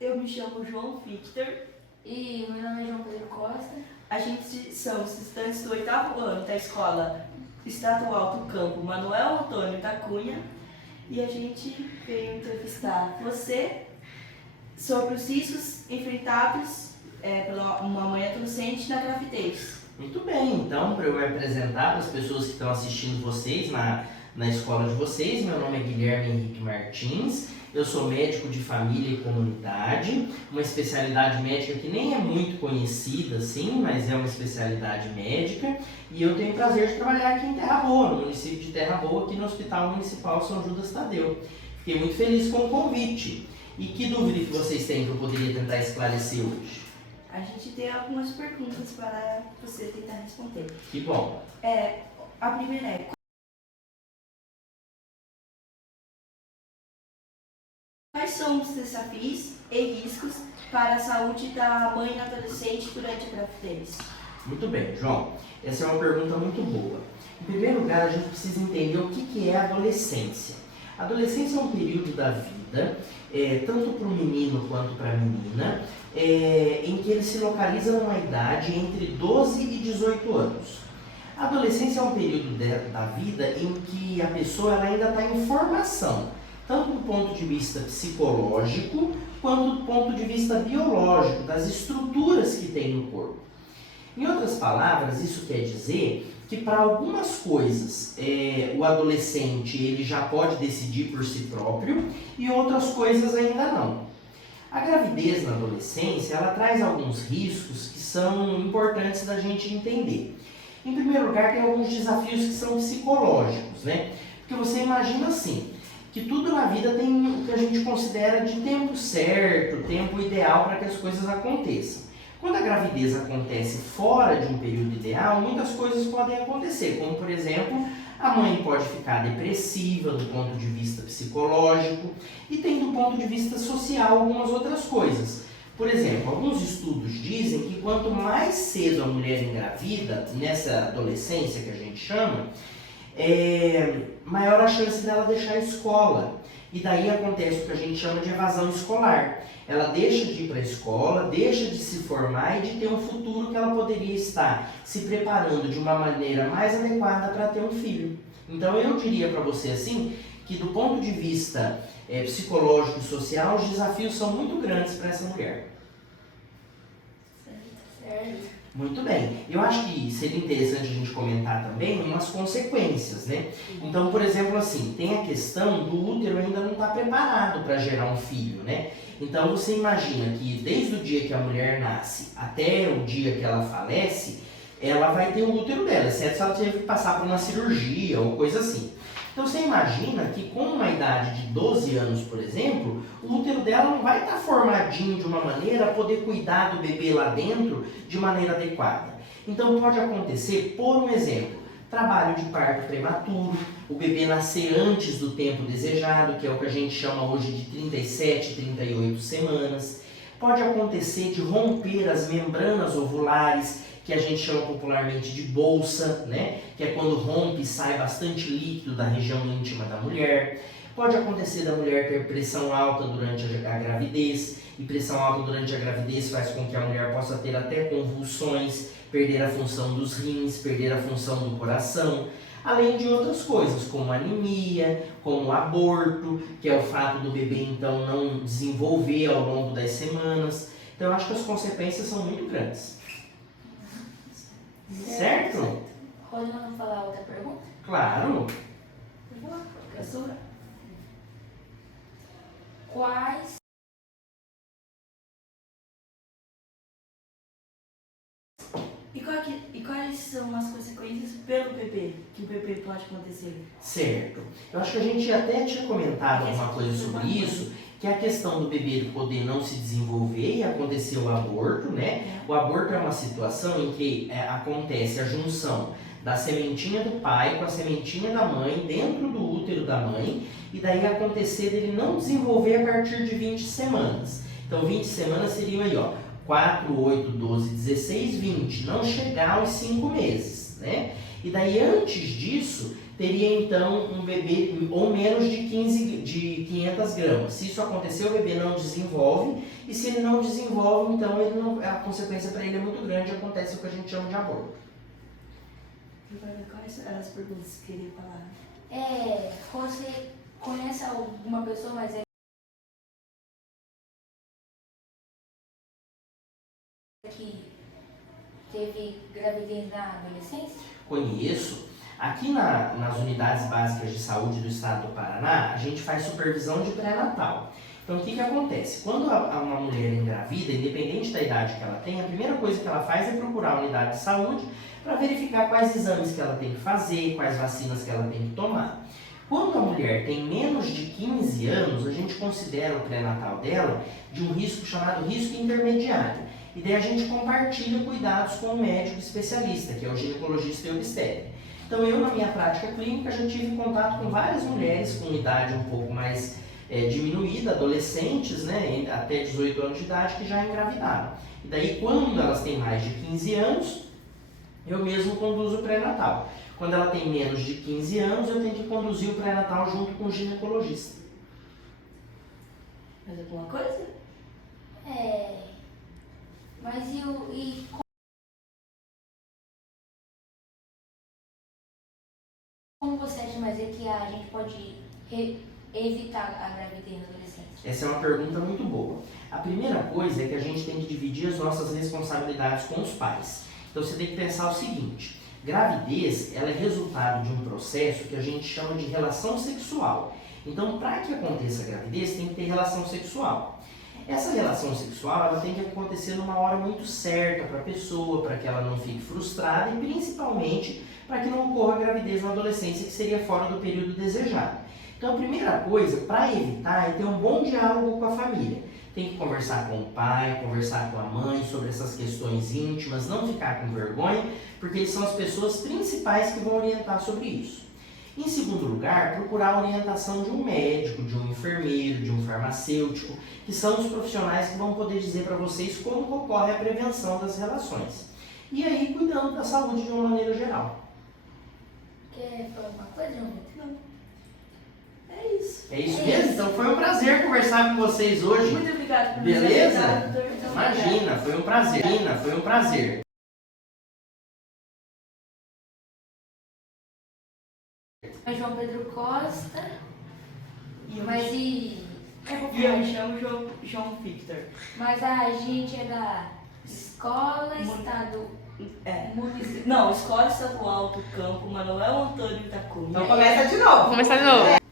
Eu me chamo João Victor. E meu nome é João Pedro Costa. A gente somos estudantes do 8º ano da Escola Estadual do Campo Manuel Antônio da Cunha e a gente veio entrevistar você sobre os riscos enfrentados pela uma mãe adolescente na gravidez. Muito bem, então, para eu me apresentar para as pessoas que estão assistindo vocês na escola de vocês, meu nome é Guilherme Henrique Martins, eu sou médico de família e comunidade, uma especialidade médica que nem é muito conhecida assim, mas é uma especialidade médica, e eu tenho o prazer de trabalhar aqui em Terra Boa, no município de Terra Boa, aqui no Hospital Municipal São Judas Tadeu. Fiquei muito feliz com o convite. E que dúvida que vocês têm que eu poderia tentar esclarecer hoje? A gente tem algumas perguntas para você tentar responder. Que bom. A primeira é: quais são os desafios e riscos para a saúde da mãe e adolescente durante a gravidez? Muito bem, João. Essa é uma pergunta muito boa. Em primeiro lugar, a gente precisa entender o que é a adolescência. A adolescência é um período da vida, tanto para o menino quanto para a menina, em que ele se localiza numa idade entre 12 e 18 anos. A adolescência é um período da vida em que a pessoa ela ainda está em formação, tanto do ponto de vista psicológico, quanto do ponto de vista biológico, das estruturas que tem no corpo. Em outras palavras, isso quer dizer que para algumas coisas o adolescente ele já pode decidir por si próprio e outras coisas ainda não. A gravidez na adolescência ela traz alguns riscos que são importantes da gente entender. Em primeiro lugar, tem alguns desafios que são psicológicos, né? Porque você imagina assim, que tudo na vida tem o que a gente considera de tempo certo, tempo ideal para que as coisas aconteçam. Quando a gravidez acontece fora de um período ideal, muitas coisas podem acontecer, como por exemplo, a mãe pode ficar depressiva do ponto de vista psicológico e tem do ponto de vista social algumas outras coisas. Por exemplo, alguns estudos dizem que quanto mais cedo a mulher engravida, nessa adolescência que a gente chama, maior a chance dela deixar a escola. E daí acontece o que a gente chama de evasão escolar. Ela deixa de ir para a escola, deixa de se formar e de ter um futuro que ela poderia estar se preparando de uma maneira mais adequada para ter um filho. Então eu diria para você assim, que do ponto de vista psicológico e social, os desafios são muito grandes para essa mulher. Certo. Muito bem. Eu acho que seria interessante a gente comentar também umas consequências, né? Então, por exemplo, assim, tem a questão do útero ainda não estar preparado para gerar um filho, né? Então, você imagina que desde o dia que a mulher nasce até o dia que ela falece, ela vai ter o útero dela, exceto se ela teve que passar por uma cirurgia ou coisa assim. Então, você imagina que com uma idade de 12 anos, por exemplo, o útero dela não vai estar formadinho de uma maneira a poder cuidar do bebê lá dentro de maneira adequada. Então, pode acontecer, por um exemplo, trabalho de parto prematuro, o bebê nascer antes do tempo desejado, que é o que a gente chama hoje de 37, 38 semanas. Pode acontecer de romper as membranas ovulares, que a gente chama popularmente de bolsa, né? Que é quando rompe e sai bastante líquido da região íntima da mulher. Pode acontecer da mulher ter pressão alta durante a gravidez, e pressão alta durante a gravidez faz com que a mulher possa ter até convulsões, perder a função dos rins, perder a função do coração, além de outras coisas, como anemia, como aborto, que é o fato do bebê então não desenvolver ao longo das semanas. Então eu acho que as consequências são muito grandes. Certo? Pode não falar outra pergunta? Claro. Professora? Quais E quais são as consequências pelo bebê, que o bebê pode acontecer? Certo. Eu acho que a gente até tinha comentado alguma coisa sobre isso, que é a questão do bebê poder não se desenvolver e acontecer o aborto, né? O aborto é uma situação em que acontece a junção da sementinha do pai com a sementinha da mãe dentro do útero da mãe e daí acontecer dele não desenvolver a partir de 20 semanas. Então 20 semanas seriam aí, ó, 4, 8, 12, 16, 20, não chegar aos 5 meses, né? E daí antes disso teria então um bebê ou menos de 500 gramas. Se isso acontecer, o bebê não desenvolve, e se ele não desenvolve, então a consequência para ele é muito grande, acontece o que a gente chama de aborto. Quais eram as perguntas que queria falar? Você conhece alguma pessoa, mas que teve gravidez na adolescência? Conheço. Aqui nas unidades básicas de saúde do estado do Paraná, a gente faz supervisão de pré-natal. Então, o que acontece? Quando uma mulher engravida, independente da idade que ela tem, a primeira coisa que ela faz é procurar a unidade de saúde para verificar quais exames que ela tem que fazer, quais vacinas que ela tem que tomar. Quando a mulher tem menos de 15 anos, a gente considera o pré-natal dela de um risco chamado risco intermediário. E daí a gente compartilha cuidados com o médico especialista, que é o ginecologista e obstetra. Então eu, na minha prática clínica, já tive contato com várias mulheres com idade um pouco mais diminuída, adolescentes, né, até 18 anos de idade, que já engravidaram. E daí, quando elas têm mais de 15 anos, eu mesmo conduzo o pré-natal. Quando ela tem menos de 15 anos, eu tenho que conduzir o pré-natal junto com o ginecologista. Mais alguma coisa? Mas como você acha mais que a gente pode evitar a gravidez na adolescência? Essa é uma pergunta muito boa. A primeira coisa é que a gente tem que dividir as nossas responsabilidades com os pais. Então você tem que pensar o seguinte: gravidez, ela é resultado de um processo que a gente chama de relação sexual. Então, para que aconteça a gravidez, tem que ter relação sexual. Essa relação sexual, ela tem que acontecer numa hora muito certa para a pessoa, para que ela não fique frustrada e principalmente para que não ocorra gravidez na adolescência, que seria fora do período desejado. Então, a primeira coisa para evitar é ter um bom diálogo com a família. Tem que conversar com o pai, conversar com a mãe sobre essas questões íntimas, não ficar com vergonha, porque eles são as pessoas principais que vão orientar sobre isso. Em segundo lugar, procurar a orientação de um médico, de um enfermeiro, de um farmacêutico, que são os profissionais que vão poder dizer para vocês como ocorre a prevenção das relações. E aí, cuidando da saúde de uma maneira geral. Quer falar alguma coisa, João? Não. É isso. É isso mesmo? Então foi um prazer conversar com vocês hoje. Muito obrigada por me Beleza? ajudar, doutor. Muito Imagina, foi um prazer. Foi um prazer. João Pedro Costa. E eu Mas E eu me chamo João Victor. Mas a gente é da escola, estado, município. Não, Escola Estadual do Campo Manuel Antônio da Cunha. Então começa de novo. Começar de novo.